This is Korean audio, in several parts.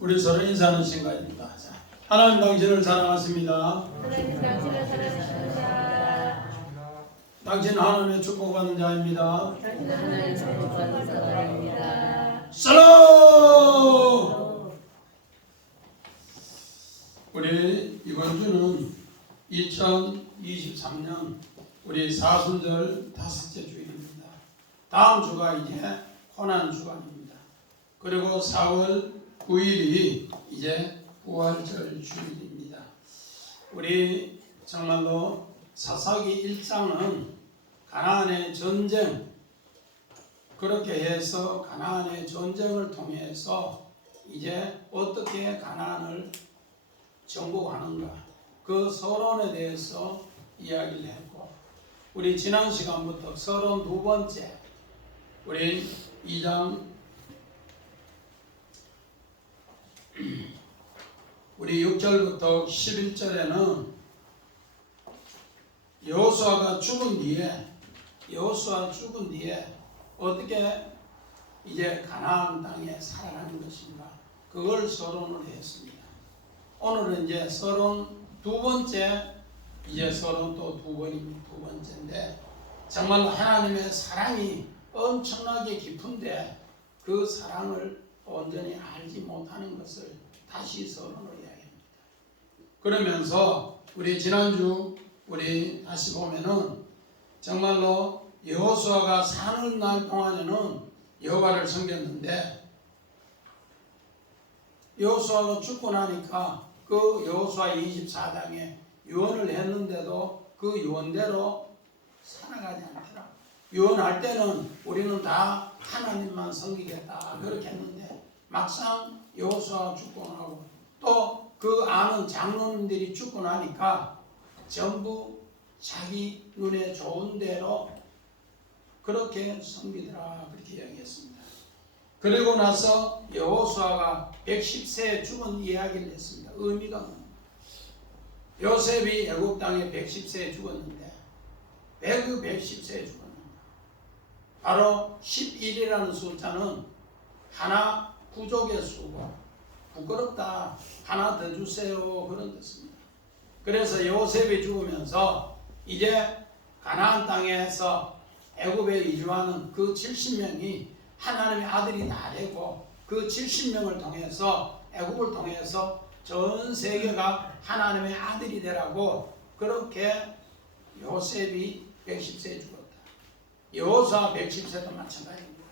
우리 서로 인사하는 시간입니다. 자, 하나님 당신을 사랑하십니다. 하나님 당신을 사랑하십니다. 당신 하나님의 축복받는 자입니다. 당신은 하나님의 축복받는 사람입니다. 샬롬! 우리 이번 주는 2023년 우리 사순절 다섯째 주일입니다. 다음 주가 이제 고난 주간입니다. 그리고 4월 9일이 이제 부활절 주일입니다. 우리 정말로 사사기 1장은 가나안의 전쟁, 그렇게 해서 가나안의 전쟁을 통해서 이제 어떻게 가나안을 정복하는가, 그 서론에 대해서 이야기를 했고, 우리 지난 시간부터 서론 두 번째, 우리 2장 우리 6절부터 11절에는 여호수아가 죽은 뒤에 어떻게 이제 가나안 땅에 살아가는 것인가, 그걸 서론을 했습니다. 오늘은 이제 서론 두 번째, 이제 서론 또 두 번째인데, 정말 하나님의 사랑이 엄청나게 깊은데 그 사랑을 온전히 알지 못하는 것을 다시 서론을 이야기합니다. 그러면서 우리 지난주 우리 다시 보면은 정말로 여호수아가 사는 날 동안에는 여호와를 섬겼는데, 여호수아가 죽고 나니까 그 여호수아 24장에 유언을 했는데도 그 유언대로 살아가지 않더라. 유언할 때는 우리는 다 하나님만 섬기겠다 그렇게 했는데, 막상 여호수아가 죽고 나고 또 그 아는 장로님들이 죽고 나니까 전부 자기 눈에 좋은 대로 그렇게 섬기더라, 그렇게 이야기했습니다. 그리고 나서 여호수아가 110세에 죽은 이야기를 했습니다. 의미가 뭡니까? 요셉이 애굽 땅에 110세에 죽었는데 왜 그 110세에 죽었는가? 바로 11이라는 숫자는 하나 부족의 수고, 부끄럽다, 하나 더 주세요, 그런 뜻입니다. 그래서 요셉이 죽으면서 이제 가나안 땅에서 애굽에 이주하는 그 70명이 하나님의 아들이 다 되고, 그 70명을 통해서 애굽을 통해서 전 세계가 하나님의 아들이 되라고, 그렇게 요셉이 110세에 죽었다. 여호수아 110세도 마찬가지입니다.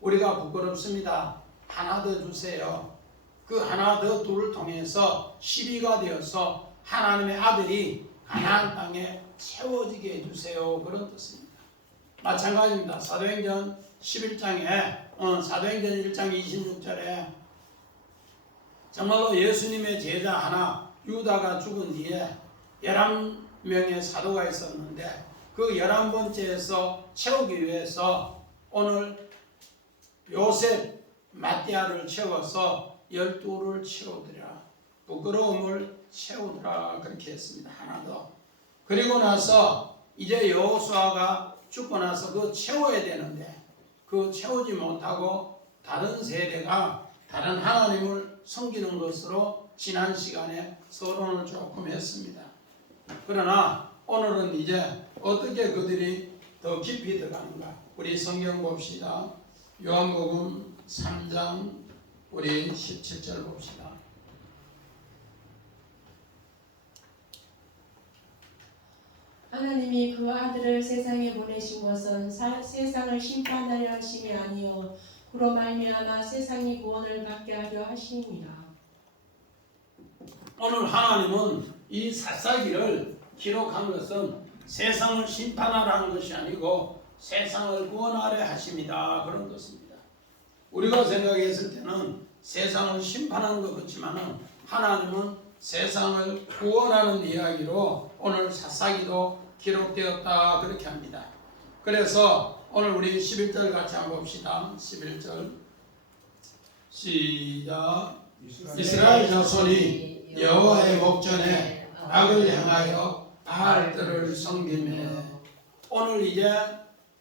우리가 부끄럽습니다, 하나 더 주세요. 그 하나 더 둘을 통해서 12가 되어서 하나님의 아들이 가나안 땅에 채워지게 해주세요, 그런 뜻입니다. 마찬가지입니다. 사도행전 11장에 사도행전 1장 26절에 정말로 예수님의 제자 하나 유다가 죽은 뒤에 11명의 사도가 있었는데, 그 11번째에서 채우기 위해서 오늘 요셉 마띠아를 채워서 12를 채우더라, 부끄러움을 채우더라, 그렇게 했습니다. 하나 더. 그리고 나서 이제 여호수아가 죽고 나서 그 채워야 되는데 그 채우지 못하고 다른 세대가 다른 하나님을 섬기는 것으로 지난 시간에 서론을 조금 했습니다. 그러나 오늘은 이제 어떻게 그들이 더 깊이 들어가는가, 우리 성경 봅시다. 요한복음 3장 우리 17절 봅시다. 하나님이 그 아들을 세상에 보내신 것은 세상을 심판하려 하심이 아니요 그로 말미암아 세상이 구원을 받게 하려 하심이라. 오늘 하나님은 이 사사기를 기록한 것은 세상을 심판하라는 것이 아니고 세상을 구원하려 하심이다, 그런 것입니다. 우리가 생각했을 때는 세상을 심판하는 것 같지만 하나님은 세상을 구원하는 이야기로 오늘 사사기도 기록되었다, 그렇게 합니다. 그래서 오늘 우리 11절 같이 한번 봅시다. 11절 시작. 이스라엘 자손이 여호와의 목전에 악을 행하여 바알들을 섬기매. 오늘 이제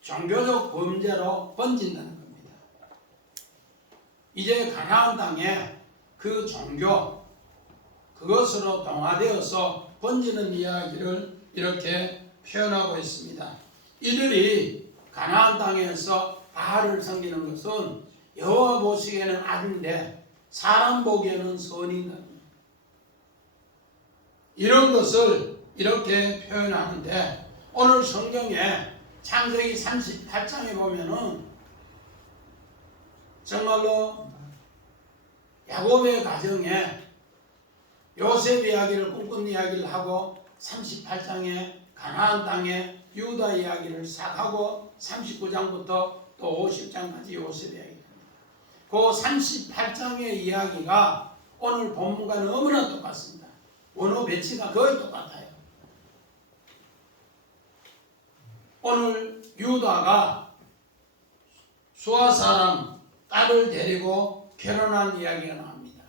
종교적 범죄로 번진다는 겁니다. 이제 가나안 땅에 그 종교 그것으로 동화되어서 번지는 이야기를 이렇게 표현하고 있습니다. 이들이 가나안 땅에서 바알을 섬기는 것은 여호와 보시기에는 악인데 사람 보기에는 선인다. 이런 것을 이렇게 표현하는데 오늘 성경에 창세기 38장에 보면은 정말로 야곱의 가정에 요셉 이야기를 꿈꾼 이야기를 하고 38장에 가나안 땅에 유다 이야기를 시작하고 39장부터 또 50장까지 요셉 이야기입니다. 그 38장의 이야기가 오늘 본문과 너무나 똑같습니다. 원어 배치가 거의 똑같아요. 오늘 유다가 수아 사람 딸을 데리고 결혼한 이야기가 나옵니다.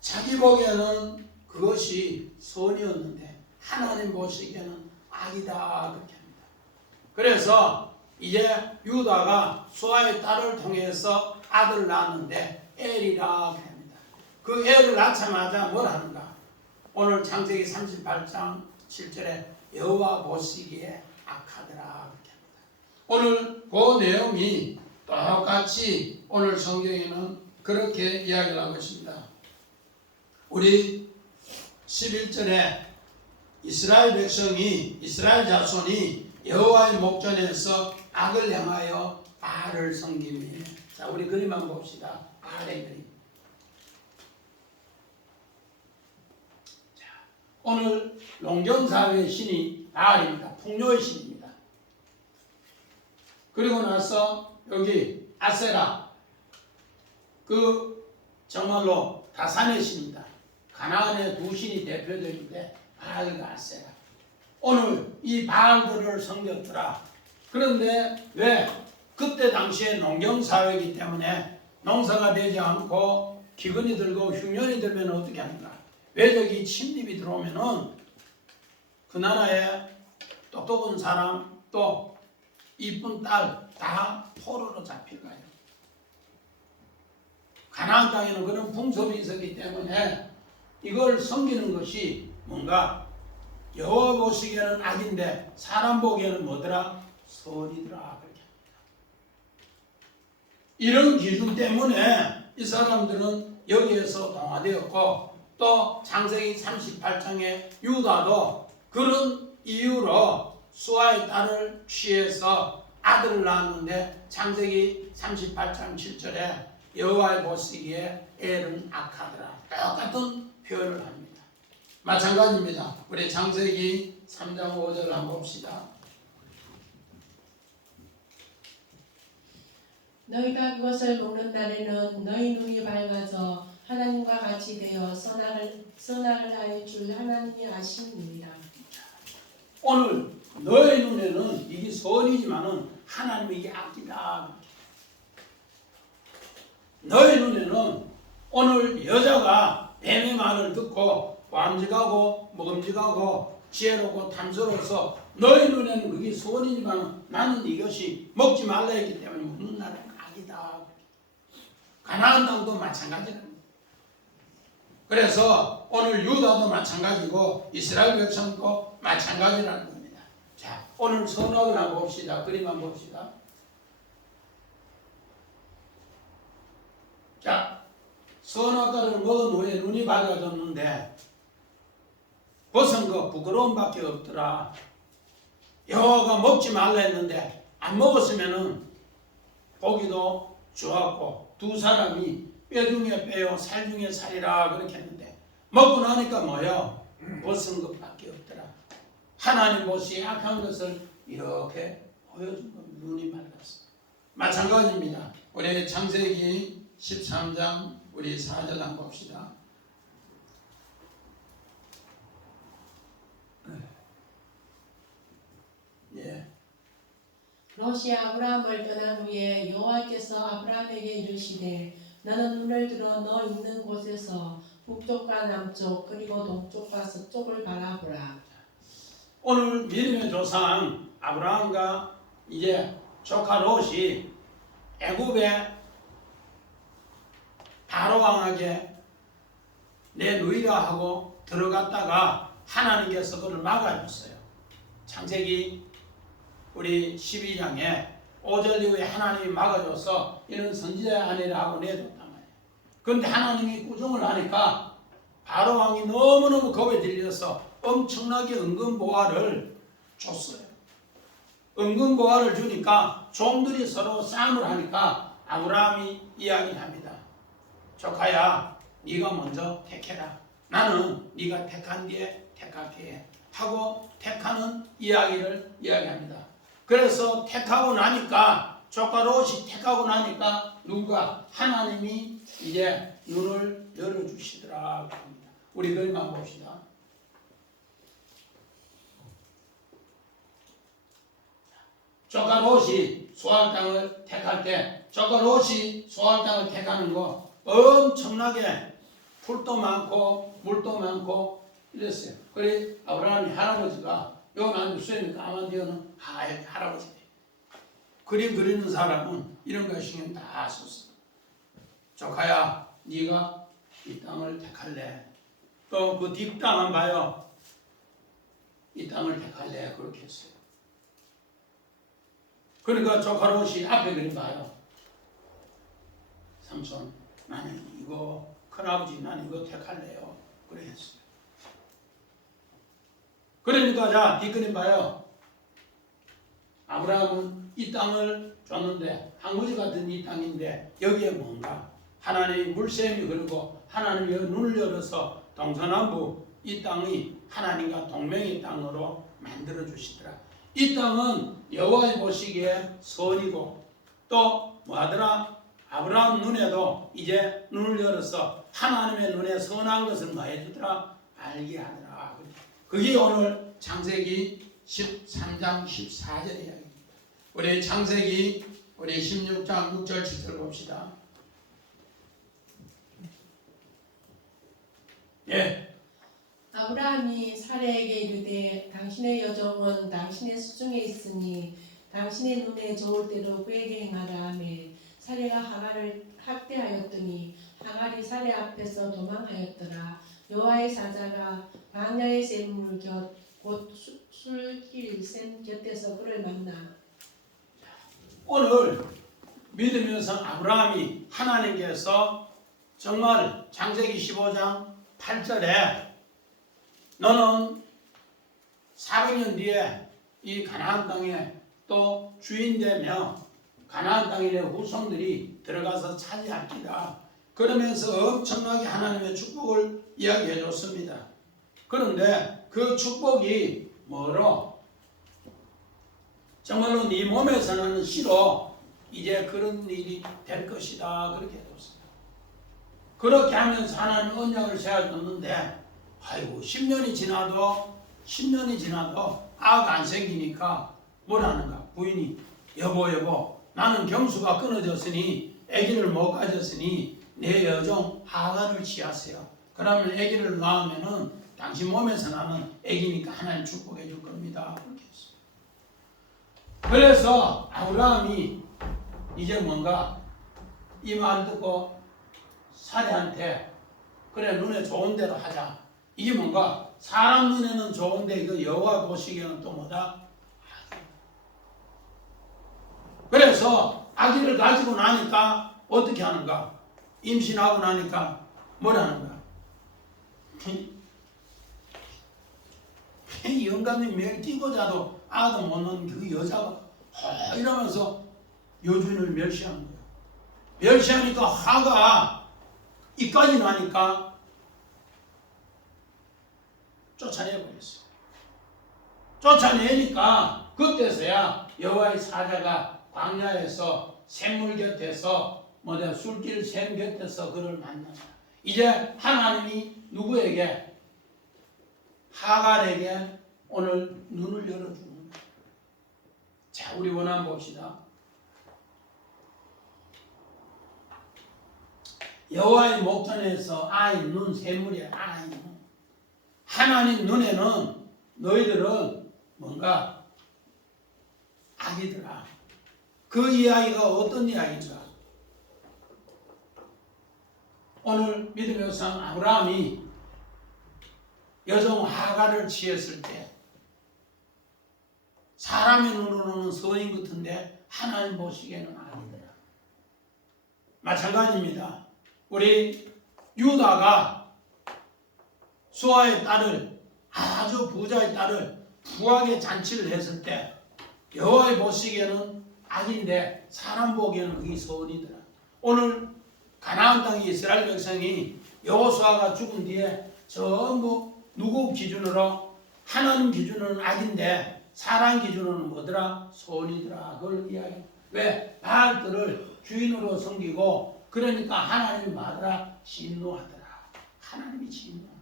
자기 보기에는 그것이 선이었는데 하나님 보시기에는 악이다 그렇게 합니다. 그래서 이제 유다가 수아의 딸을 통해서 아들을 낳았는데 엘이라 그렇게 합니다. 그 애를 낳자마자 뭘 하는가? 오늘 창세기 38장 7절에 여호와 보시기에 악하더라 그렇게 합니다. 오늘 그 내용이 똑같이 오늘 성경에는 그렇게 이야기를 하고 있습니다. 우리 11절에 이스라엘 백성이 이스라엘 자손이 여호와의 목전에서 악을 행하여 바알을 섬기며 자 우리 그림만 봅시다. 바알의 그림. 자, 오늘 농경사회의 신이 바알입니다. 풍요의 신입니다. 그리고 나서 여기 아세라 그 정말로 다산의 신입니다. 가나안의 두 신이 대표적인데 바알과 아세라. 오늘 이 바알들을 섬겼더라. 그런데 왜 그때 당시에 농경사회이기 때문에 농사가 되지 않고 기근이 들고 흉년이 들면 어떻게 합니까? 외적이 침입이 들어오면은 그 나라에 똑똑한 사람 또 이쁜 딸 다 포로로 잡힐까요? 가나안 땅에는 그런 풍습이 있었기 때문에 이걸 섬기는 것이 뭔가 여호와 보시기에는 악인데 사람 보기에는 뭐더라? 선이더라 그렇게 합니다. 이런 기준 때문에 이 사람들은 여기에서 동화되었고 또 창세기 38장의 유다도 그런 이유로 수아의 딸을 취해서 아들을 낳았는데 창세기 38장 7절에 여호와의 보시기에 엘은 악하더라. 똑같은 표현을 합니다. 마찬가지입니다. 우리 창세기 3장 5절 한번 봅시다. 너희가 그것을 먹는 날에는 너희 눈이 밝아져 하나님과 같이 되어 선악을 하여 줄 하나님이 아심이니라. 오늘 너의 눈에는 이게 선이지만은 하나님이 이게 악이다. 너의 눈에는 오늘 여자가 뱀의 말을 듣고 완직하고 먹음직하고 지혜롭고 탐스러워서 너의 눈에는 그게 선이지만 나는 이것이 먹지 말라 했기 때문에 먹는 날은 악이다. 가나안 땅도 마찬가지입니다. 그래서 오늘 유다도 마찬가지고 이스라엘 백성도 마찬가지라는 겁니다. 자, 오늘 선악을 한번 봅시다. 그림 한번 봅시다. 자, 선악과를 먹은 후에 눈이 밝아졌는데 벗은 거 부끄러움밖에 없더라. 여호와가 먹지 말라 했는데 안 먹었으면은 보기도 좋았고 두 사람이 뼈 중에 뼈요 살 중에 살이라 그렇게 했는데 먹고 나니까 뭐요? 벗은 것밖에 없더라. 하나님 보시 악한 것을 이렇게 보여준 겁니다. 눈이 맑았어. 마찬가지입니다. 우리 창세기 13장 우리 4절 한번 봅시다. 예. 롯이 아브라함을 떠난 후에 여호와께서 아브라함에게 이르시되 너는 눈을 들어 너 있는 곳에서 북쪽과 남쪽 그리고 동쪽과 서쪽을 바라보라. 오늘 믿음의 조상 아브라함과 이제 조카 롯이 애굽에 바로 왕에게 내놓으라 하고 들어갔다가 하나님께서 그를 막아줬어요. 창세기 우리 12장에 5절 이후에 하나님이 막아줘서 이는 선지자의 아내라 하고 내줬단 말이에요. 그런데 하나님이 꾸중을 하니까 바로 왕이 너무너무 겁에 들려서 엄청나게 은근보화를 줬어요. 은근보화를 주니까 종들이 서로 싸움을 하니까 아브라함이 이야기합니다. 조카야, 네가 먼저 택해라. 나는 네가 택한 뒤에 택할게 하고 택하는 이야기를 이야기합니다. 그래서 택하고 나니까 조카 롯이 택하고 나니까 누가 하나님이 이제 눈을 열어주시더라 합니다. 우리 그림만 봅시다. 조카 롯이 수할 땅을 택할 때 조카 롯이 수할 땅을 택하는 거 엄청나게 풀도 많고 물도 많고 이랬어요. 그래 아브라함이 할아버지가 요건 아주 수염이 까만데요는 할아버지. 그림 그리는 사람은 이런 거 신경 다 썼어. 조카야, 네가 이 땅을 택할래. 또 그 뒷땅은 봐요. 이 땅을 택할래. 그렇게 했어요. 그러니까 조카 롯이 앞에 그림 봐요. 삼손, 나는 이거 큰아버지 나는 이거 택할래요. 그래 했어요. 그러니까 자 뒷그림 봐요. 아브라함은 이 땅을 줬는데 황무지 같은 이 땅인데 여기에 뭔가 하나님이 물샘이 흐르고 하나님이 눈을 열어서 동서남북 이 땅이 하나님과 동맹의 땅으로 만들어 주시더라. 이 땅은 여호와의 보시기에 선이고 또 뭐하더라? 아브라함 눈에도 이제 눈을 열어서 하나님의 눈에 선한 것을 뭐 해주더라? 알게 하더라. 그게 오늘 창세기 13장 14절 이야기입니다. 우리 창세기 우리 16장 6절 7절 봅시다. 예. 아브라함이 사레에게 이르되 당신의 여종은 당신의 수중에 있으니 당신의 눈에 좋을 대로 그에게 행하라 하며 사레가 하갈을 학대하였더니 하갈이 사레 앞에서 도망하였더라. 여호와의 사자가 광야의 샘물 곧 술길 샘 곁에서 그를 만나. 오늘 믿음의 성 아브라함이 하나님께서 정말 창세기 15장 8절에 너는 400년 뒤에 이 가나안 땅에 또 주인 되며 가나안 땅의 후손들이 들어가서 차지할 기다. 그러면서 엄청나게 하나님의 축복을 이야기해 줬습니다. 그런데 그 축복이 뭐로? 정말로 네 몸에서 나는 씨로 이제 그런 일이 될 것이다. 그렇게 해줬어요. 그렇게 하면서 하나님 언약을 세워줬는데 아이고 10년이 지나도 아가 안 생기니까 뭐라는가? 부인이 여보 나는 경수가 끊어졌으니 아기를 못 가졌으니 내 여종 하갈을 취하세요. 그러면 아기를 낳으면은 당신 몸에서 나는 아기니까 하나님 축복해 줄 겁니다. 그렇게 했어요. 그래서 아브라함이 이제 뭔가 이 말 듣고 사례한테 그래 눈에 좋은 대로 하자. 이게 뭔가 사람 눈에는 좋은데 그 여호와 보시기에는 또 뭐다? 그래서 아기를 가지고 나니까 어떻게 하는가? 임신하고 나니까 뭐라는가? 영감이 매일 뛰고 자도 아도 못 낳는 그 여자가 이러면서 여주인을 멸시하는 거야. 멸시하니까 화가 이까지 나니까 쫓아내버렸어요. 쫓아내니까 그때서야 여호와의 사자가 광야에서 샘물 곁에서 술길 샘 곁에서 그를 만난다. 이제 하나님이 누구에게? 하갈에게 오늘 눈을 열어주는 거예요. 자, 우리 원한 봅시다. 여호와의 목전에서 아이 눈 샘물이야. 아이 눈. 하나님 눈에는 너희들은 뭔가 아기들아. 그 이야기가 어떤 이야기인가? 오늘 믿음의 조상 아브라함이 여종 하가를 취했을 때 사람의 눈으로는 서인 같은데 하나님 보시기에는 아니더라. 마찬가지입니다. 우리 유다가 수아의 딸을 아주 부자의 딸을 부하게 잔치를 했을 때 여호와의 보시기에는 악인데 사람 보기에는 그게 선이더라. 오늘 가나안 땅의 이스라엘 백성이 여호수아가 죽은 뒤에 전부 누구 기준으로 하나님 기준으로는 악인데 사람 기준으로는 뭐더라? 선이더라. 그걸 이야기해. 왜? 바알들을 주인으로 섬기고 그러니까 하나님이 뭐하더라? 진노하더라. 하나님이 진노하더라.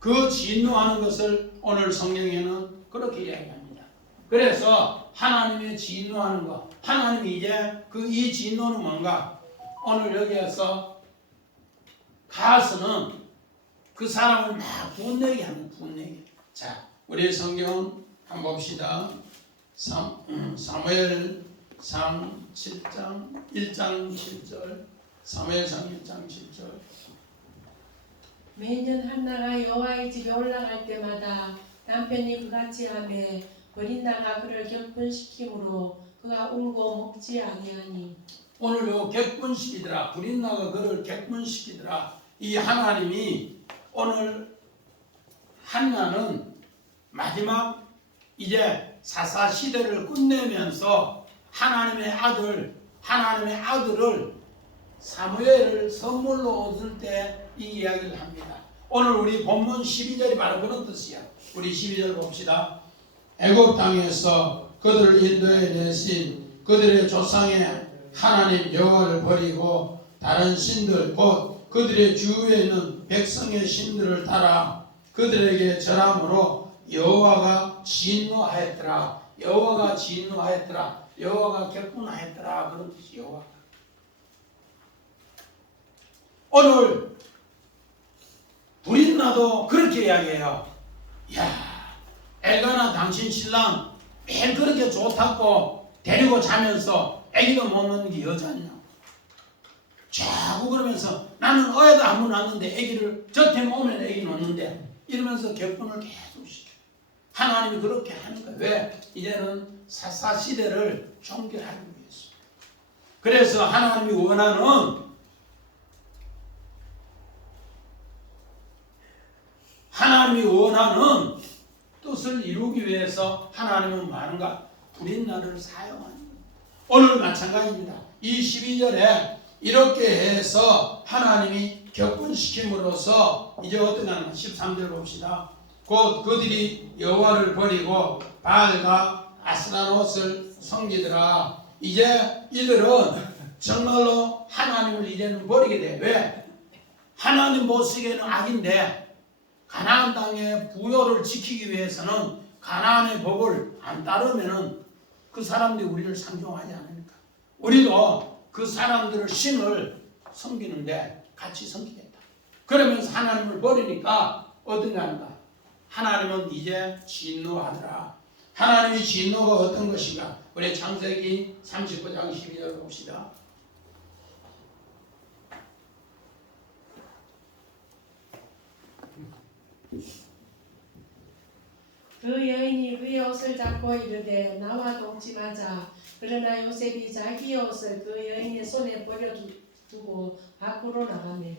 그 진노하는 것을 오늘 성경에는 그렇게 이야기합니다. 그래서 하나님의 진노하는 것, 하나님이 이제 이 진노는 뭔가? 오늘 여기에서 가서는 그 사람을 막 분내게 하는 분내게. 자, 우리 성경 한번 봅시다. 사무엘상 7장 1장 7절. 사무엘상 1장 7절. 매년 한나가 여호와의 집에 올라갈 때마다 남편이 그같이 하매 버린 나가 그를 격분시키므로 그가 울고 먹지 아니하니. 오늘 요 격분시키더라. 브린나가 그를 격분시키더라. 이 하나님이 오늘 한나는 마지막 이제 사사 시대를 끝내면서 하나님의 아들을 사무엘을 선물로 얻을 때 이 이야기를 합니다. 오늘 우리 본문 12절이 바로 그런 뜻이야. 우리 12절 봅시다. 애굽 땅에서 그들을 인도해 내신 그들의 조상의 하나님 여호와를 버리고 다른 신들 곧 그들의 주위에 있는 백성의 신들을 따라 그들에게 절함으로 여호와가 진노하였더라. 여호와가 진노하였더라. 여호와가 격분하였더라. 그런 뜻이 여호와. 오늘 브린나도 그렇게 이야기해요. 야, 엘가나 당신 신랑 매일 그렇게 좋다고 데리고 자면서 애기도 못 낳는 게 여자냐? 자꾸 그러면서 나는 어에도 안 낳았는데 애기를 저템 오면 애기 놓는데 이러면서 격분을 계속 시켜. 하나님이 그렇게 하는 거예요. 왜? 이제는 사사 시대를 종결하기 위해서. 그래서 하나님이 원하는 뜻을 이루기 위해서 하나님은 많은가? 브린나를 사용하는 거예요. 오늘 마찬가지입니다. 이 12절에 이렇게 해서 하나님이 격분시킴으로써 이제 어떻게 하는가? 13절 봅시다. 곧 그들이 여호와를 버리고 바알과 아스타롯을 섬기더라. 이제 이들은 정말로 하나님을 이제는 버리게 돼. 왜? 하나님 보시기에는 악인데 가나안 땅의 부요를 지키기 위해서는 가나안의 법을 안 따르면은 그 사람들이 우리를 상종하지 않으니까 우리도 그 사람들을 신을 섬기는데 같이 섬기겠다. 그러면서 하나님을 버리니까 어떤가 하는가? 하나님은 이제 진노하더라. 하나님이 진노가 어떤 것인가? 우리 창세기 39장 12절 봅시다. 그 여인이 그의 옷을 잡고 이르되 나와 동침하자. 그러나 요셉이 자기의 옷을 그 여인의 손에 버려두고 밖으로 나가매.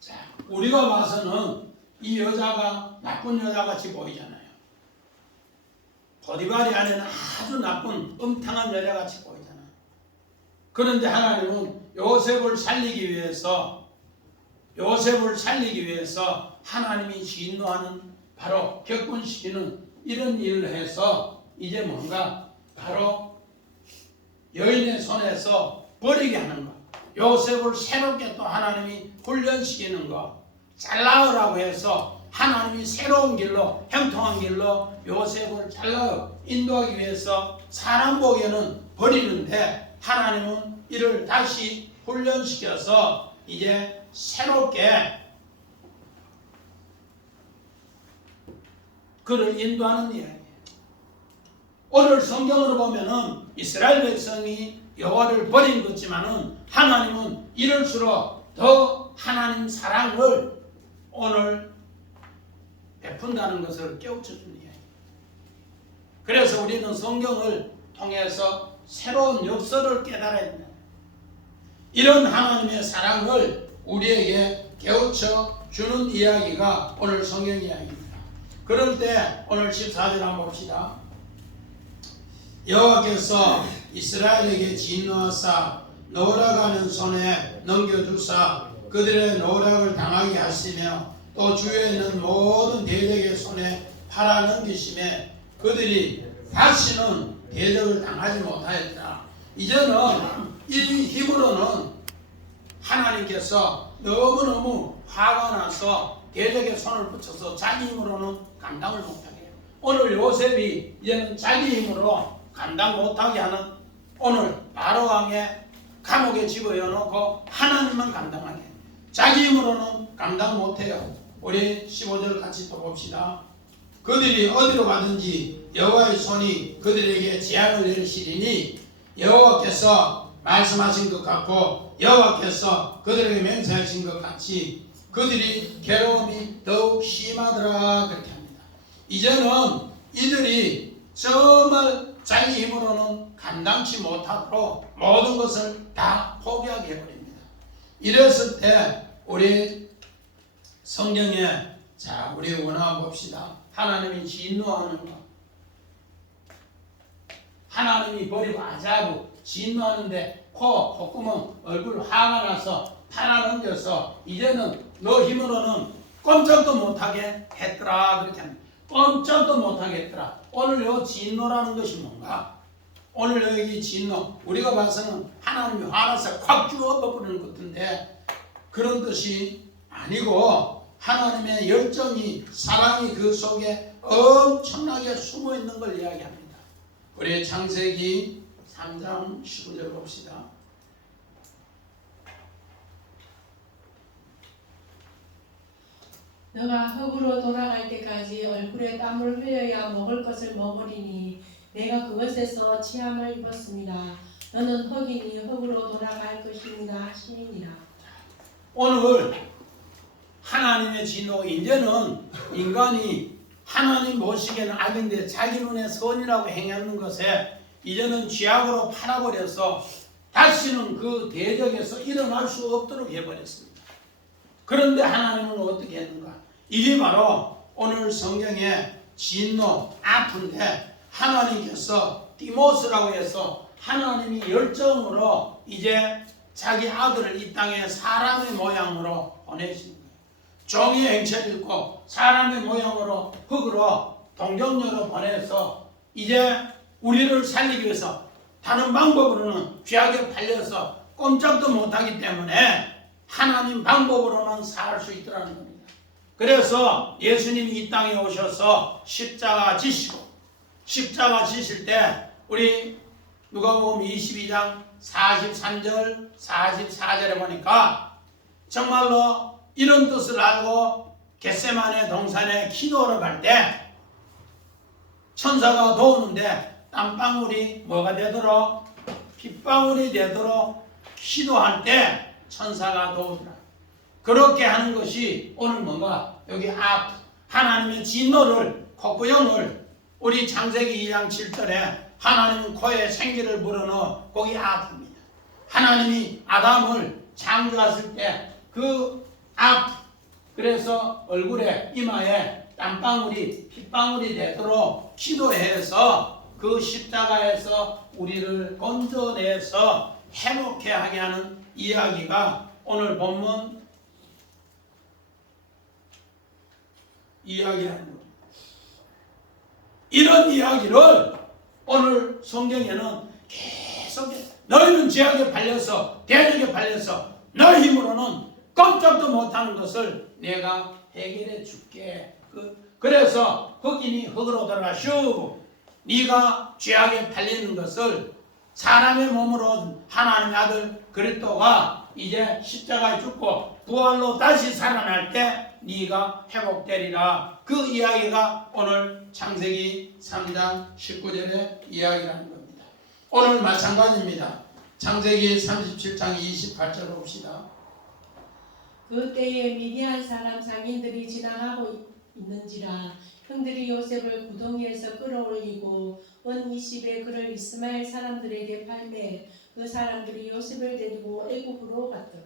자, 우리가 봐서는 이 여자가 나쁜 여자같이 보이잖아요. 보디발이 안에는 아주 나쁜 음탕한 여자같이 보이잖아요. 그런데 하나님은 요셉을 살리기 위해서 하나님이 진노하는 바로 격분시키는 이런 일을 해서 이제 뭔가 바로 여인의 손에서 버리게 하는 것. 요셉을 새롭게 또 하나님이 훈련시키는 것. 잘라오라고 해서 하나님이 새로운 길로 형통한 길로 요셉을 잘라오 인도하기 위해서 사람 보기에는 버리는데 하나님은 이를 다시 훈련시켜서 이제 새롭게 그를 인도하는 이야기예요. 오늘 성경으로 보면은 이스라엘 백성이 여호와를 버린 것지만은 하나님은 이럴수록 더 하나님 사랑을 오늘 베푼다는 것을 깨우쳐주는 이야기. 그래서 우리는 성경을 통해서 새로운 역사를 깨달아야 된다. 이런 하나님의 사랑을 우리에게 깨우쳐 주는 이야기가 오늘 성경 이야기입니다. 그럴 때 오늘 14절 한번 봅시다. 여호와께서 이스라엘에게 진노하사 노략하는 손에 넘겨주사 그들의 노략을 당하게 하시며 또 주위에 있는 모든 대적의 손에 팔아 넘기심에 그들이 다시는 대적을 당하지 못하였더라. 이제는 이 힘으로는 하나님께서 너무너무 화가 나서 대적의 손을 붙여서 자기 힘으로는 감당을 못하게 해요. 오늘 요셉이 이제는 자기 힘으로 감당 못하게 하는 오늘 바로왕의 감옥에 집어넣고 하나님만 감당하게 해요. 자기 힘으로는 감당 못해요. 우리 15절 같이 또 봅시다. 그들이 어디로 가든지 여호와의 손이 그들에게 재앙을 내리시리니 여호와께서 말씀하신 것 같고 여호와께서 그들에게 맹세하신 것 같이 그들이 괴로움이 더욱 심하더라 그렇게 합니다. 이제는 이들이 정말 자기 힘으로는 감당치 못하도록 모든 것을 다 포기하게 해버립니다. 이랬을 때 우리 성경에 자 우리 원화 봅시다. 하나님이 진노하는 것, 하나님이 버리고 아자고 진노하는데 콧구멍 얼굴 화가 나서 팔아 넘겨서 이제는 너 힘으로는 꼼짝도 못하게 했더라 그렇게 합니다. 꼼짝도 못하게 했더라. 오늘 요 진노라는 것이 뭔가? 오늘 여기 진노 우리가 봐서는 하나님이 화나서 콱 쥐어버리는 것 같은데 그런 뜻이 아니고 하나님의 열정이 사랑이 그 속에 엄청나게 숨어 있는 걸 이야기합니다. 우리 창세기 3장 19절 봅시다. 너가 흙으로 돌아갈 때까지 얼굴에 땀을 흘려야 먹을 것을 먹으리니 내가 그것에서 취함을 입었습니다. 너는 흙이니 흙으로 돌아갈 것입니다 하시니라. 오늘 하나님의 진노 이제는 인간이 하나님 보시기에는 악인데 자기 눈에 선이라고 행하는 것에 이제는 죄악으로 팔아버려서 다시는 그 대적에서 일어날 수 없도록 해버렸습니다. 그런데 하나님은 어떻게 했는가? 이게 바로 오늘 성경의 진노 아픈데 하나님께서 디모스라고 해서 하나님이 열정으로 이제 자기 아들을 이 땅에 사람의 모양으로 보내신 거예요. 종의 행체를 입고 사람의 모양으로 흙으로 동정녀로 보내서 이제 우리를 살리기 위해서 다른 방법으로는 죄악에 팔려서 꼼짝도 못하기 때문에 하나님 방법으로는 살 수 있더라는 겁니다. 그래서 예수님이 이 땅에 오셔서 십자가 지시고 십자가 지실 때 우리 누가복음 22장 43절 44절에 보니까 정말로 이런 뜻을 알고 겟세마네 동산에 기도하러 갈 때 천사가 도우는데 땀방울이 뭐가 되도록 핏방울이 되도록 기도할 때 천사가 도우더라. 그렇게 하는 것이 오늘 뭔가 여기 하나님의 진노를 콧구멍을 우리 창세기 2장 7절에 하나님은 코에 생기를 불어넣어 거기 아픕니다. 하나님이 아담을 창조했을 때 그 그래서 얼굴에 이마에 땀방울이 핏방울이 되도록 기도해서 그 십자가에서 우리를 건져내서 행복해 하게 하는 이야기가 오늘 본문 이야기라는 겁니다. 이런 이야기를 오늘 성경에는 계속 너희는 죄악에 팔려서 대적에 팔려서 너희 힘으로는 꼼짝도 못하는 것을 내가 해결해 줄게. 그래서 흑인이 흙으로 돌아가시고 네가 죄악에 팔리는 것을 사람의 몸으로 하나님의 아들 그리스도가 이제 십자가에 죽고 부활로 다시 살아날 때 네가 회복되리라. 그 이야기가 오늘 창세기 3장 19절의 이야기라는 겁니다. 오늘 마찬가지입니다. 창세기 37장 28절 봅시다. 그때에 미디안 사람 상인들이 지나가고 있는지라 형들이 요셉을 구덩이에서 끌어올리고 은 20에 그를 이스마엘 사람들에게 팔매 그 사람들이 요셉을 데리고 애굽으로 갔더라.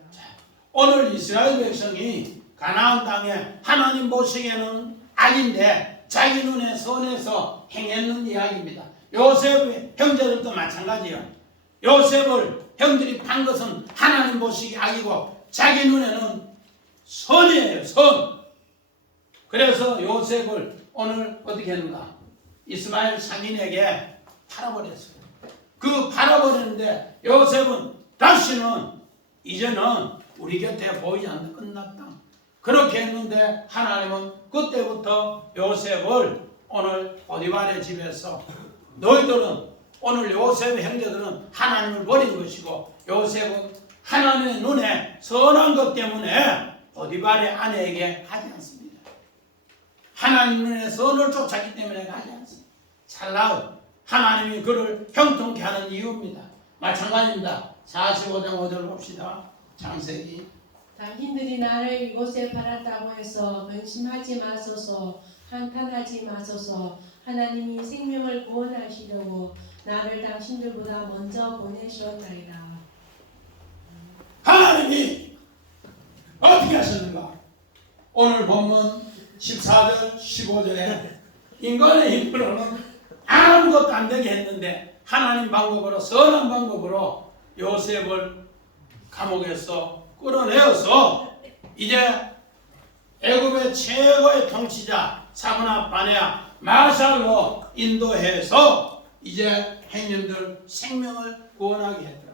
오늘 이스라엘 백성이 가나안 땅에 하나님 보시기에는 악인데 자기 눈에 선해서 행했는 이야기입니다. 요셉의 형제들도 마찬가지예요. 요셉을 형들이 판 것은 하나님 보시기 악이고 자기 눈에는 선이에요. 선. 그래서 요셉을 오늘 어떻게 했는가? 이스마엘 상인에게 팔아버렸어요. 그 팔아버렸는데 요셉은 다시는 이제는 우리 곁에 보이지 않는 끝났다. 그렇게 했는데 하나님은 그때부터 요셉을 오늘 보디발의 집에서 너희들은 오늘 요셉의 형제들은 하나님을 버린 것이고 요셉은 하나님의 눈에 선한 것 때문에 보디발의 아내에게 가지 않습니다. 하나님 눈에 선을 쫓았기 때문에 가지 않습니다. 찰나의 하나님이 그를 형통케 하는 이유입니다. 마찬가지입니다. 45장 5절 봅시다. 창세기. 당신들이 나를 이곳에 팔았다고 해서 근심하지 마소서 한탄하지 마소서 하나님이 생명을 구원하시려고 나를 당신들보다 먼저 보내셨나이다. 하나님이 어떻게 하셨는가? 오늘 본문 14절 15절에 인간의 힘으로는 아무것도 안 되게 했는데 하나님 방법으로 선한 방법으로 요셉을 감옥에서 끌어내어서 이제 애굽의 최고의 통치자 사브나 바네아 마샬로 인도해서 이제 행님들 생명을 구원하게 했더라.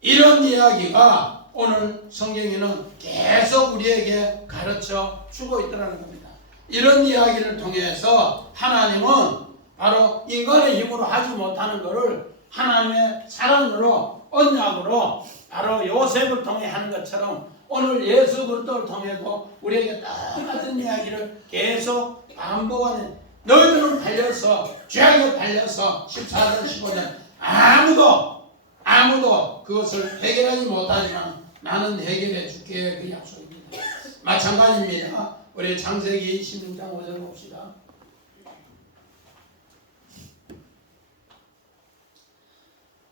이런 이야기가 오늘 성경에는 계속 우리에게 가르쳐 주고 있더라는 겁니다. 이런 이야기를 통해서 하나님은 바로 인간의 힘으로 하지 못하는 것을 하나님의 사랑으로 언약으로 바로 요셉을 통해 하는 것처럼 오늘 예수 그리스도를 통해서 우리에게 똑같은 이야기를 계속 반복하는 너희들은 달려서 죄악에 달려서 14절 15절 아무도 그것을 해결하지 못하지만 나는 해결해 줄게 그 약속입니다. 마찬가지입니다. 우리 창세기 16장 5절 봅시다.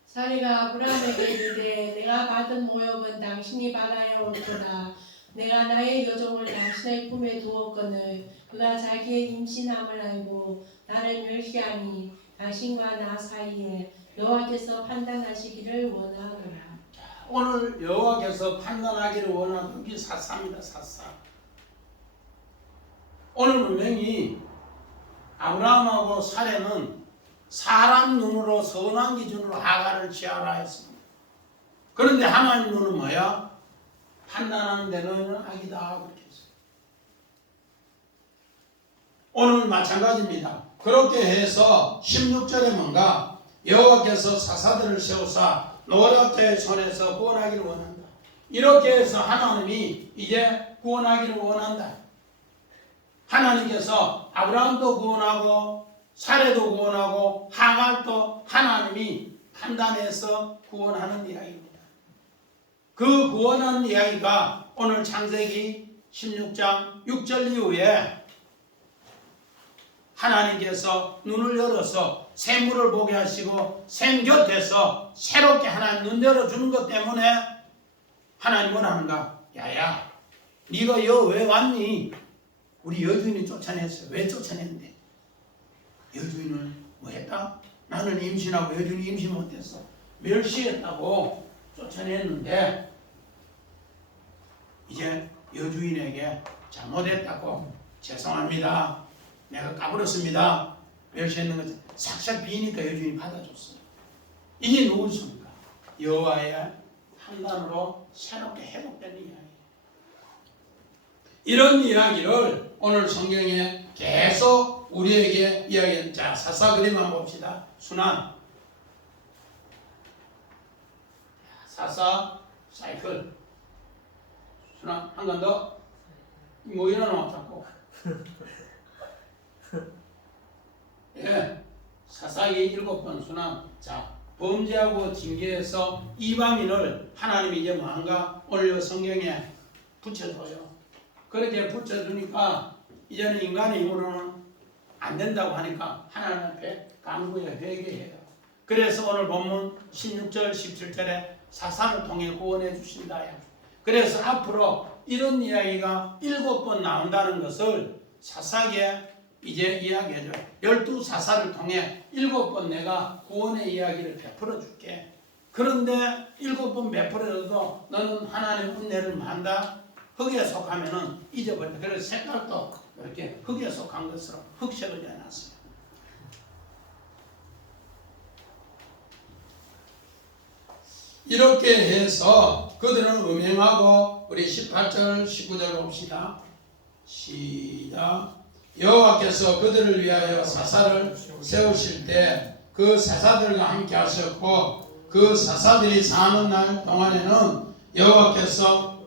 사리가 아브라함에게 이르되 내가 받은 모욕은 당신이 받아야 옳도다. 내가 나의 여종을 당신의 품에 두었거늘 그가 자기의 임신함을 알고 나를 멸시하니 당신과 나 사이에 여호와께서 판단하시기를 원하노라. 오늘 여호와께서 판단하기를 원하는 게 사사입니다. 사사. 오늘 분명히 아브라함하고 사례는 사람 눈으로 선한 기준으로 하가를 취하라 했습니다. 그런데 하나님 눈은 뭐야? 판단하는 데는 악이다 그렇게 했어요. 오늘 마찬가지입니다. 그렇게 해서 16절에 뭔가 여호와께서 사사들을 세우사 노략자의 손에서 구원하기를 원한다. 이렇게 해서 하나님이 이제 구원하기를 원한다. 하나님께서 아브라함도 구원하고 사례도 구원하고 하갈도 하나님이 판단해서 구원하는 이야기입니다. 그 구원하는 이야기가 오늘 창세기 16장 6절 이후에 하나님께서 눈을 열어서 샘물을 보게 하시고 샘 곁에서 새롭게 하나님 눈 열어주는 것 때문에 하나님은 하는가? 야야 네가 여 왜 왔니? 우리 여주인이 쫓아냈어요. 왜 쫓아냈는데? 여주인을 뭐 했다? 나는 임신하고 여주인이 임신 못했어. 멸시했다고 쫓아냈는데 이제 여주인에게 잘못했다고 죄송합니다. 내가 까불었습니다. 멸시했는 것을 싹싹 비니까 여주인이 받아줬어요. 이게 누굴 씁니까? 여호와의 판단으로 새롭게 회복된 이야기예요. 이런 이야기를 오늘 성경에 계속 우리에게 이야기한 자 사사 그림 한번 봅시다. 순환 사사 사이클 순환 한 번 더 뭐 일어나 자꾸 예 사사기 7번 순환 자 범죄하고 징계해서 이방인을 하나님이 이제 뭐한가 오늘 성경에 붙여줘요. 그렇게 붙여주니까 이제는 인간의 힘으로는 안 된다고 하니까 하나님 앞에 간구해 회개해요. 그래서 오늘 본문 16절 17절에 사사를 통해 구원해 주신다. 그래서 앞으로 이런 이야기가 7번 나온다는 것을 사사기에 이제 이야기해줘요. 12사사를 통해 7번 내가 구원의 이야기를 베풀어 줄게. 그런데 7번 베풀어줘도 너는 하나님의 은혜를 만다. 흙에 속하면은 잊어버린다. 그래서 색깔도 이렇게 흙에 속한 것으로 흑색을 해놨어요. 이렇게 해서 그들은 음행하고 우리 18절 19절 봅시다. 시작. 여호와께서 그들을 위하여 사사를 세우실 때 그 사사들과 함께 하셨고 그 사사들이 사는 날 동안에는 여호와께서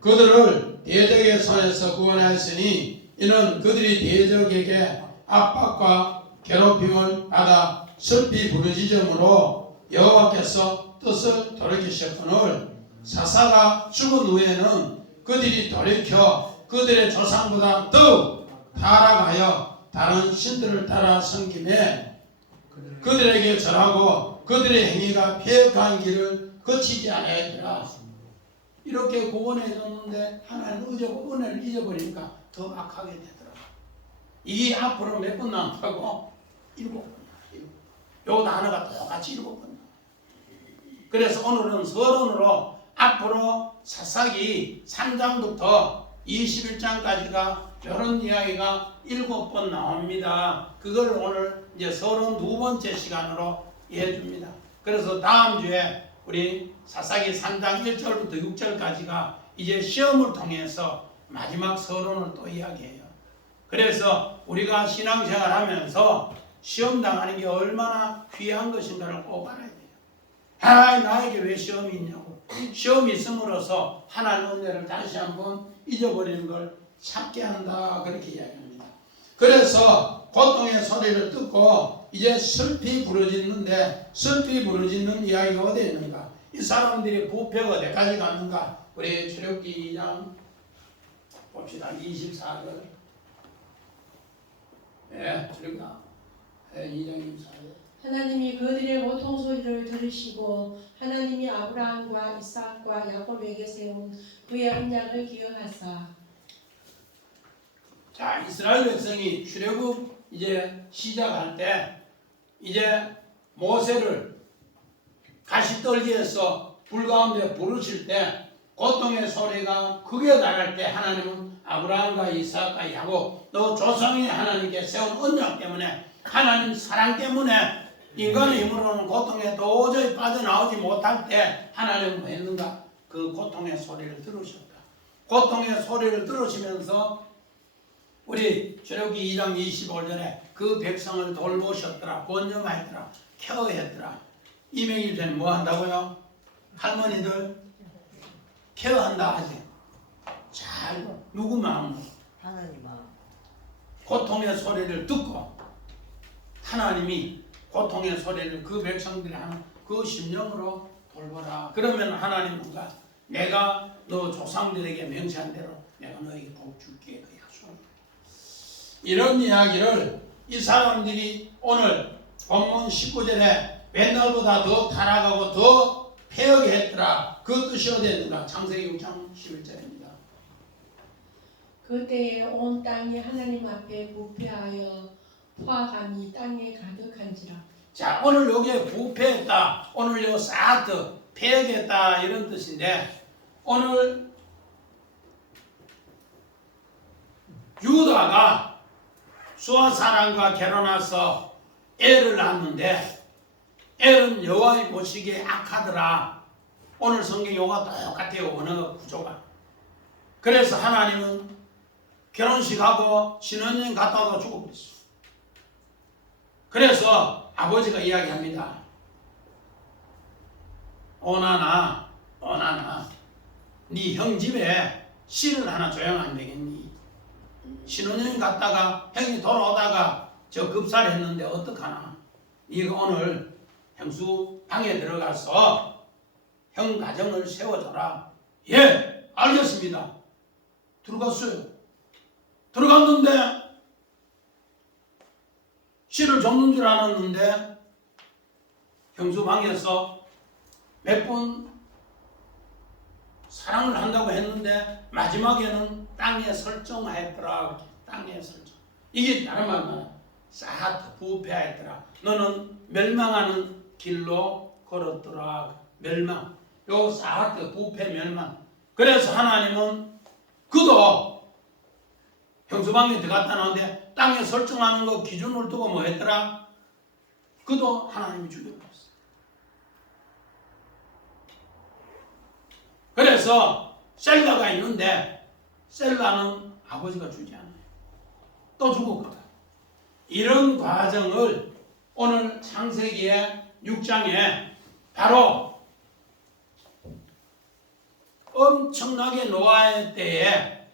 그들을 대적의 손에서 구원하였으니 이는 그들이 대적에게 압박과 괴롭힘을 받아 슬피 부르짖음으로 여호와께서 뜻을 돌이키셨거늘 사사가 죽은 후에는 그들이 돌이켜 그들의 조상보다 더욱 타락하여 다른 신들을 따라 섬기며 그들에게 절하고 그들의 행위가 폐역한 길을 거치지 않았더라. 이렇게 구원해 줬는데 하나님 은혜를 잊어버리니까 더 악하게 되더라. 이게 앞으로 몇 번 남다고? 7번. 요 단어가 똑같이 7번. 그래서 오늘은 서론으로 앞으로 사사기 3장부터 21장까지가 이런 이야기가 7번 나옵니다. 그걸 오늘 이제 서론 2번째 시간으로 해줍니다. 그래서 다음 주에 우리 사사기 3장 1절부터 6절까지가 이제 시험을 통해서 마지막 서론을 또 이야기해요. 그래서 우리가 신앙생활 하면서 시험 당하는 게 얼마나 귀한 것인가를 꼭 알아야 돼요. 나에게 왜 시험이 있냐고. 시험이 있음으로써 하나님의 은혜를 다시 한번 잊어버리는 걸 찾게 한다. 그렇게 이야기합니다. 그래서 고통의 소리를 듣고 이제 슬피 부르짖는데 슬피 부르짖는 이야기가 어디에 있는가? 이 사람들이 부패가 어디까지 갔는가? 우리 출애굽기 2장 봅시다. 24절. 출애굽기 2장 24절. 하나님이 그들의 고통 소리를 들으시고 하나님이 아브라함과 이삭과 야곱에게 세운 그의 언약을 기억하사. 자, 이스라엘 백성이 출애굽 이제 시작할 때 이제 모세를 가시떨기에서 불 가운데 부르실 때 고통의 소리가 크게 나갈 때 하나님은 아브라함과 이삭과 야곱 너 조상의 하나님께 세운 언약 때문에 하나님 사랑 때문에 인간의 힘으로는 고통에 도저히 빠져나오지 못할 때 하나님은 뭐 했는가? 그 고통의 소리를 들으셨다. 고통의 소리를 들으시면서 우리 출애굽기 2장 25절에 그 백성을 돌보셨더라. 권념하였더라. 케어했더라. 이명일 때는 뭐 한다고요? 할머니들 케어한다 하지. 잘 누구 마음으로? 하나님 마음. 고통의 소리를 듣고 하나님이 고통의 소리를 그 백성들이 하는 그 심령으로 돌보라. 그러면 하나님은 뭔가 내가 너 조상들에게 맹세한 대로 내가 너에게 복 줄게. 그 약속을. 이런 이야기를 이 사람들이 오늘 본문 19절에 옛날보다 더 타락하고 더 폐역이 했더라. 그 뜻이 어디 있는가? 창세기 6장 11절입니다. 그때에 온 땅이 하나님 앞에 부패하여 포악함이 땅에 가득한지라. 자, 오늘 여기에 부패했다. 오늘 요 사트 폐역했다 이런 뜻인데 오늘 유다가 수아 사람과 결혼해서 애를 낳았는데 애는 여호와의 보시기에 악하더라. 오늘 성경 요가 똑같아요. 언어 구조가. 그래서 하나님은 결혼식하고 신혼여행 갔다 오다 죽어버렸어. 그래서 아버지가 이야기합니다. 오나나 네 형 집에 씨를 하나 줘야 안 되겠니? 신혼여행 갔다가 형이 돌아오다가 저 급살했는데 어떡하나? 네가 오늘 형수 방에 들어가서 형 가정을 세워줘라. 예, 알겠습니다. 들어갔어요. 들어갔는데 씨를 줬는 줄 알았는데 형수 방에서 몇 번 사랑을 한다고 했는데 마지막에는 땅에 설정하였더라. 땅에 설정. 이게 다른 말은 사하트 부패하였더라. 너는 멸망하는 길로 걸었더라. 멸망. 요 사하트 부패 멸망. 그래서 하나님은 그도 형수방에 들어갔다 나오는데 땅에 설정하는 거 기준을 두고 뭐 했더라? 그도 하나님이 죽여버렸어. 그래서 셀라가 있는데 셀라는 아버지가 주지 않아요. 또 죽었거든. 이런 과정을 오늘 창세기의 6장에 바로 엄청나게 노아의 때에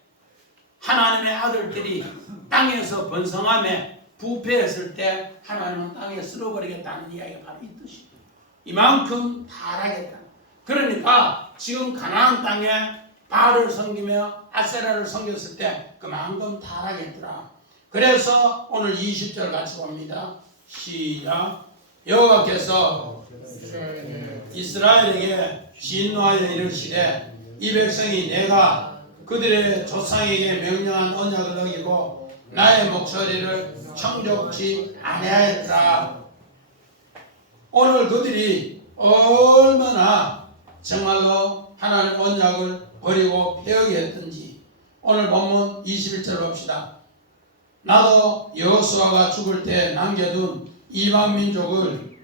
하나님의 아들들이 땅에서 번성함에 부패했을 때 하나님은 땅에 쓸어버리겠다는 이야기가 바로 이 뜻이에요. 이만큼 타락했다. 그러니까 지금 가나안 땅에 바알을 섬기며 아세라를 섬겼을 때 그만큼 타락했더라. 그래서 오늘 20절 같이 봅니다. 시작. 여호와께서 이스라엘에게 진노하여 이르시되 이 백성이 내가 그들의 조상에게 명령한 언약을 어기고 나의 목소리를 청족치 아니하였더라. 오늘 그들이 얼마나 정말로 하나님 언약을 버리고 폐역했던지 오늘 본문 21절 봅시다. 나도 여호수아가 죽을 때 남겨둔 이방 민족을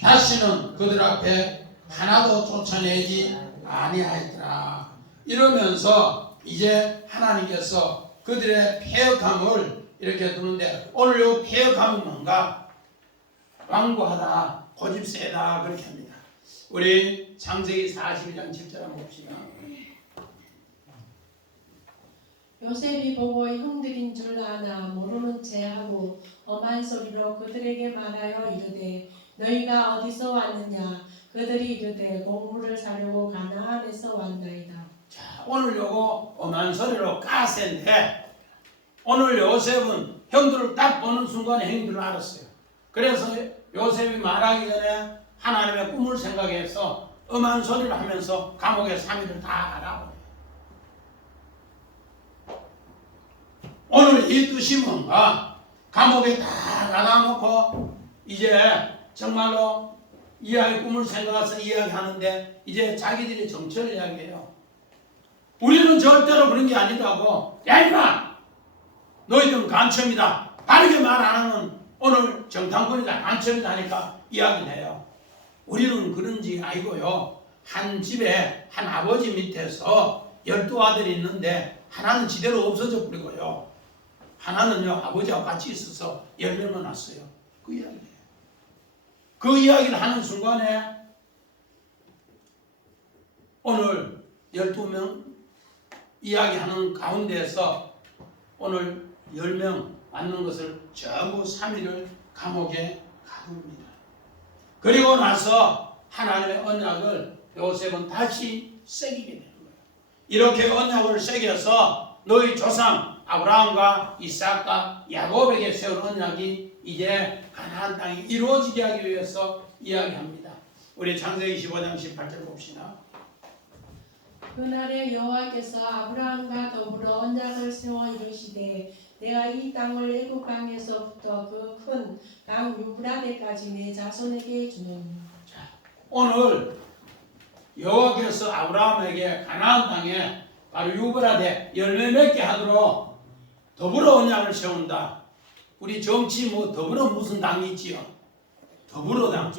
다시는 그들 앞에 하나도 쫓아내지 아니하였더라. 이러면서 이제 하나님께서 그들의 폐역함을 이렇게 두는데 오늘 이 폐역함은 뭔가? 완고하다, 고집세다 그렇게 합니다. 우리 창세기 42장 7절 한번 봅시다. 요셉이 보고 형들인 줄 아나 모르는 채 하고 엄한 소리로 그들에게 말하여 이르되 너희가 어디서 왔느냐? 그들이 이르되 곡물을 사려고 가나안에서 왔나이다. 자, 오늘 요거 엄한 소리로 까센데 오늘 요셉은 형들을 딱 보는 순간에 형들을 알았어요. 그래서 요셉이 말하기 전에 하나님의 꿈을 생각해서 엄한 소리를 하면서 감옥에 3일을 다 알아버려요. 오늘 이 뜻이 뭔가? 감옥에 다 가둬놓고 이제 정말로 이야기 꿈을 생각해서 이야기하는데 이제 자기들이 정체를 이야기해요. 우리는 절대로 그런 게 아니라고. 야 이마! 너희들은 간첩이다. 바르게 말 안 하는 오늘 정탐꾼이다. 간첩이다 하니까 이야기를 해요. 우리는 그런지 알고요. 한 집에 한 아버지 밑에서 12아들이 있는데 하나는 지대로 없어져 버리고요. 하나는요 아버지와 같이 있어서 10명을 낳았어요. 그 이야기예요. 그 이야기를 하는 순간에 오늘 12명 이야기하는 가운데에서 오늘 10명 맞는 것을 전부 3일을 감옥에 가둡니다. 그리고 나서 하나님의 언약을 요셉은 다시 새기게 되는 거예요. 이렇게 언약을 새겨서 너희 조상 아브라함과 이삭과 야곱에게 세운 언약이 이제 가나안 땅에 이루어지게 하기 위해서 이야기합니다. 우리 창세기 15장 18절 봅시다. 그날에 여호와께서 아브라함과 더불어 언약을 세워 이르시되 내가 이 땅을 애굽 강에서부터 그 큰 강 유브라데까지 내 자손에게 주노니. 오늘 여호와께서 아브라함에게 가나안 땅에 바로 유브라데 열매 맺게 하도록 더불어 언약을 세운다. 우리 정치 뭐 더불어 무슨 당이 있지요? 더불어당.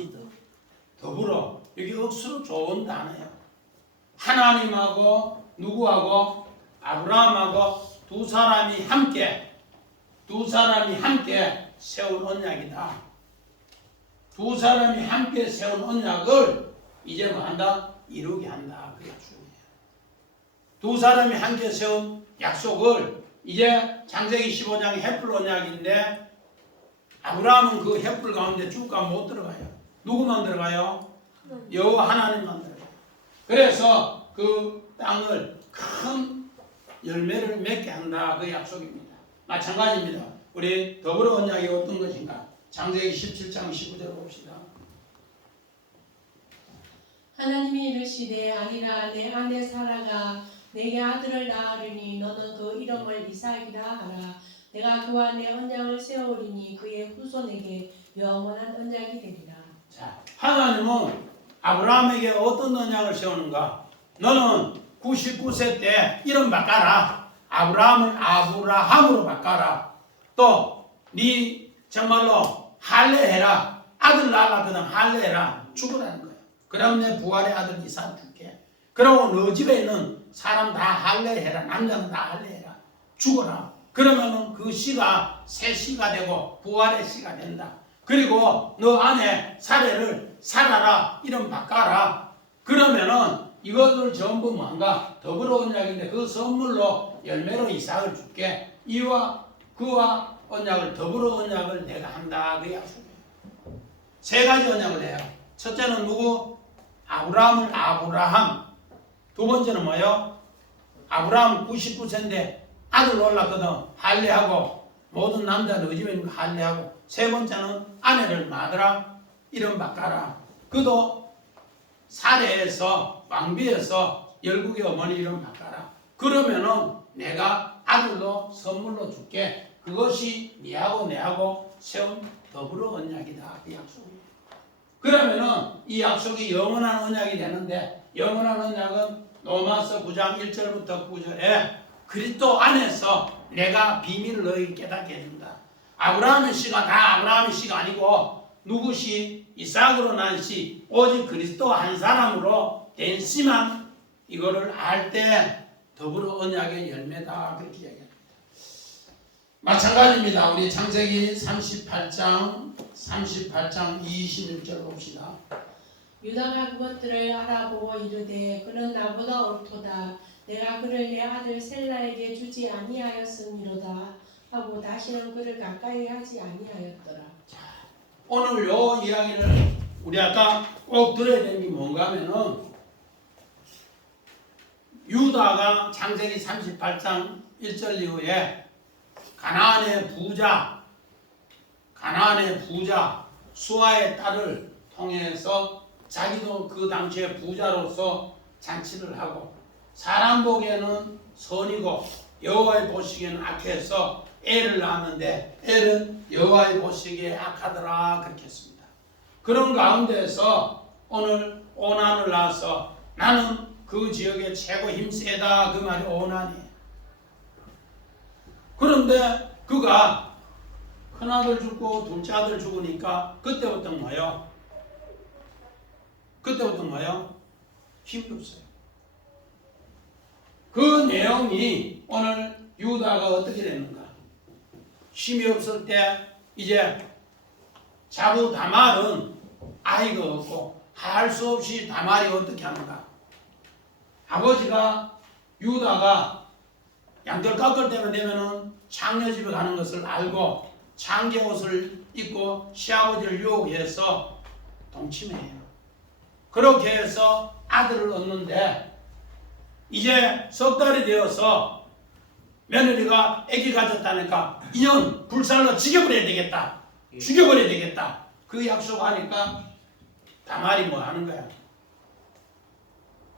더불어. 여기 억수로 좋은 단어예요. 하나님하고 누구하고? 아브라함하고 두 사람이 함께 세운 언약이다. 두 사람이 함께 세운 언약을 이제 뭐 한다? 이루게 한다. 그게 중요해요. 두 사람이 함께 세운 약속을 이제 창세기 15장의 햇불 언약인데 아브라함은 그 햇불 가운데 주가 못 들어가요. 누구 만들어가요? 여호와 하나님 만들어가요. 그래서 그 땅을 큰 열매를 맺게 한다. 그 약속입니다. 마찬가지입니다. 우리 더불어 언약이 어떤 것인가? 창세기 17장 19절 봅시다. 하나님이 이르시되 아니라 내 아내 사라가 내게 아들을 낳으리니 너는 그 이름을 이삭이라 하라. 내가 그와 내 언약을 세우리니 그의 후손에게 영원한 언약이 되리라. 자, 하나님은 아브라함에게 어떤 언약을 세우는가? 너는 99세 때 이름 바꿔라. 아브라함을 아브라함으로 바꿔라. 또 네 정말로 할례해라. 아들 낳으려거든 할례해라. 죽으라는 거야. 그럼 내 부활의 아들 이삭 줄게. 그리고 너 집에 있는 사람 다 할례해라. 남자는 다 할례해라. 죽어라. 그러면은 그 씨가 새 씨가 되고 부활의 씨가 된다. 그리고 너 아내 사례를 살아라. 이름 바꿔라. 그러면은 이것을 전부 뭔가 더불어 언약인데 그 선물로 열매로 이삭을 줄게. 이와 그와 언약을 더불어 언약을 내가 한다. 그 약속이에요. 세 가지 언약을 해요. 첫째는 누구? 아브라함을 아브라함. 두 번째는 뭐예요? 아브라함 99세인데 아들 놀랐거든. 할례하고 모든 남자 너 집에 있는 거 할례하고. 세 번째는 아내를 마더라. 이름 바꿔라. 그도 사례에서 왕비에서 열국의 어머니 이름 바꿔라. 그러면은 내가 아들로 선물로 줄게. 그것이 네하고 내하고 세운 더불어 언약이다. 그 약속이에요. 그러면은 이 약속이 영원한 언약이 되는데 영원한 언약은 로마서 9장 1절부터 9절에 그리스도 안에서 내가 비밀을 너희에게 깨닫게 해준다. 아브라함의 씨가 다 아브라함의 씨가 아니고 누구 씨? 이삭으로 난 씨, 오직 그리스도 한 사람으로 된 씨만 이거를 알 때 더불어 언약의 열매다. 그렇게 얘기합니다. 마찬가지입니다. 우리 창세기 38장 26절 봅시다. 유다가 그것들을 알아보고 이르되 그는 나보다 옳도다. 내가 그를 내 아들 셀라에게 주지 아니하였음이로다 하고 다시는 그를 가까이 하지 아니하였더라. 오늘 요 이야기를 우리 아까 꼭 들어야 되는 게 뭔가 하면은 유다가 창세기 38장 1절 이후에 가나안의 부자 수아의 딸을 통해서 자기도 그 당시에 부자로서 잔치를 하고 사람 보기에는 선이고 여호와의 보시기에는 악해서 애를 낳았는데 애는 여호와의 보시기에 악하더라 그렇게 했습니다. 그런 가운데서 오늘 오난을 낳아서 나는 그 지역의 최고 힘세다 그 말이 오난이에요. 그런데 그가 큰아들 죽고 둘째 아들 죽으니까 그때부터 뭐예요? 힘이 없어요. 그 내용이 오늘 유다가 어떻게 됐는가? 힘이 없을 때 이제 자부 다말은 아이가 없고 할 수 없이 다말이 어떻게 하는가? 아버지가 유다가 양털 깎을 때만 되면은 장녀 집에 가는 것을 알고 장개 옷을 입고 시아버지를 유혹해서 동침해요. 그렇게 해서 아들을 얻는데 이제 석 달이 되어서 며느리가 아기 가졌다니까 이년 불살로 죽여버려야 되겠다. 죽여버려야 되겠다. 그 약속하니까 다말이 뭐 하는 거야?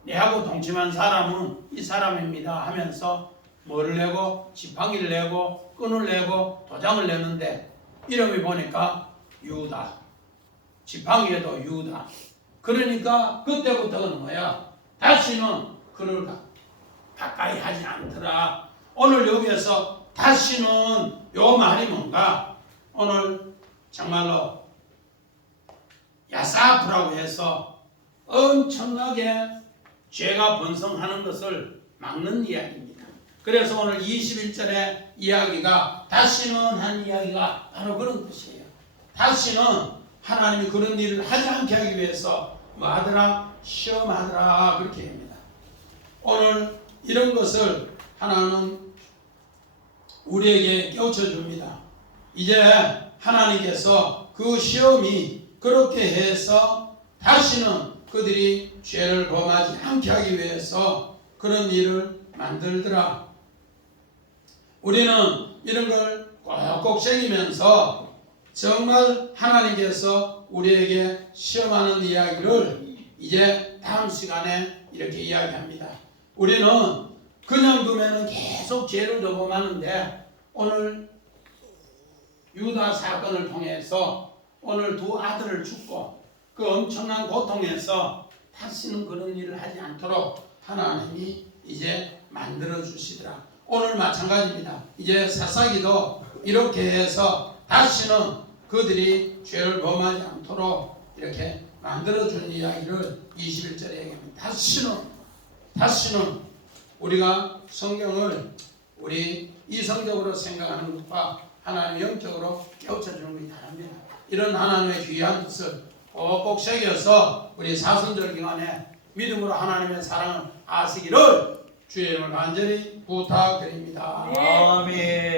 내하고 동침한 사람은 이 사람입니다 하면서 뭐를 내고 지팡이를 내고 끈을 내고 도장을 내는데 이름이 보니까 유다. 지팡이에도 유다. 그러니까 그때부터는 뭐야? 다시는 그를 가까이 하지 않더라. 오늘 여기에서 다시는 요 말이 뭔가? 오늘 정말로 야사프라고 해서 엄청나게 죄가 번성하는 것을 막는 이야기입니다. 그래서 오늘 21절의 이야기가 다시는 한 이야기가 바로 그런 뜻이에요. 다시는 하나님이 그런 일을 하지 않게 하기 위해서 뭐 하더라? 시험하더라 그렇게 합니다. 오늘 이런 것을 하나는 우리에게 깨우쳐 줍니다. 이제 하나님께서 그 시험이 그렇게 해서 다시는 그들이 죄를 범하지 않게 하기 위해서 그런 일을 만들더라. 우리는 이런 걸 꼭꼭 새기면서 정말 하나님께서 우리에게 시험하는 이야기를 이제 다음 시간에 이렇게 이야기합니다. 우리는 그냥 두면은 계속 죄를 저범하는데 오늘 유다 사건을 통해서 오늘 두 아들을 죽고 그 엄청난 고통에서 다시는 그런 일을 하지 않도록 하나님이 이제 만들어 주시더라. 오늘 마찬가지입니다. 이제 사사기도 이렇게 해서 다시는 그들이 죄를 범하지 않도록 이렇게 만들어 준 이야기를 21절에 얘기합니다. 다시는 우리가 성경을 우리 이성적으로 생각하는 것과 하나님 영적으로 깨우쳐 주는 것이 다릅니다. 이런 하나님의 귀한 뜻을 꼭꼭 새겨서 우리 사순절 기간에 믿음으로 하나님의 사랑을 아시기를 주의 이름으로 간절히 부탁드립니다.